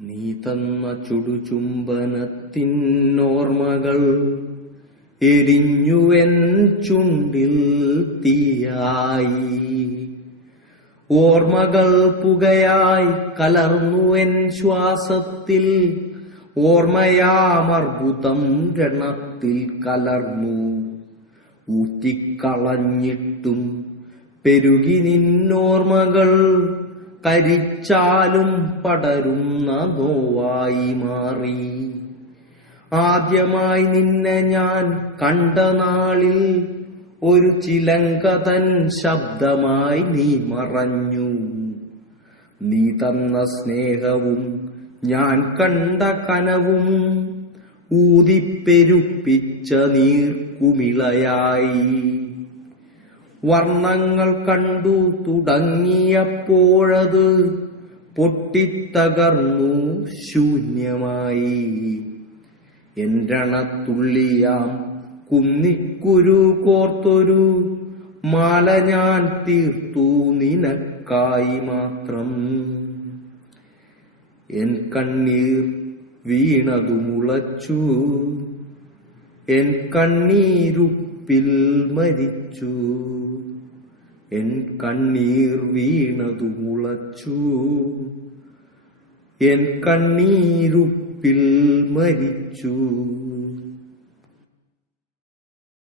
നീ തന്ന ചുടുചുംബനത്തിനോർമ്മകൾ എരിഞ്ഞുവൻ ചുണ്ടിൽ തീയായി. ഓർമ്മകൾ പുകയായി കലർന്നുവൻ ശ്വാസത്തിൽ. ഓർമ്മയാമർബുദം രണത്തിൽ കലർന്നു. ഊറ്റിക്കളഞ്ഞിട്ടും പെരുകി നിന്നോർമ്മകൾ. കരിച്ചാലും പടരുന്ന നോവായി മാറി. ആദ്യമായി നിന്നെ ഞാൻ കണ്ട നാളിൽ ഒരു ചിലങ്കതൻ ശബ്ദമായി നീ മറഞ്ഞു. നീ തന്ന സ്നേഹവും ഞാൻ കണ്ട കനവും ഊതിപ്പെരുപ്പിച്ച നീർക്കുമിളയായി. വർണ്ണങ്ങൾ കണ്ടു തുടങ്ങിയപ്പോഴത് പൊട്ടിത്തകർന്നു ശൂന്യമായി. എൻരണത്തുള്ളിയാം കുന്നിക്കുരു കോർത്തൊരു മാല ഞാൻ തീർത്തു നിനക്കായി മാത്രം. എൻ കണ്ണീർ വീണതു മുളച്ചു. എൻ കണ്ണീരുപ്പിൽ മരിച്ചു. എൻ കണ്ണീർ വീണതു മുളച്ചു. എൻ കണ്ണീരുപ്പിൽ മരിച്ചു.